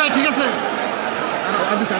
ভাই ঠিক আছে। আচ্ছা,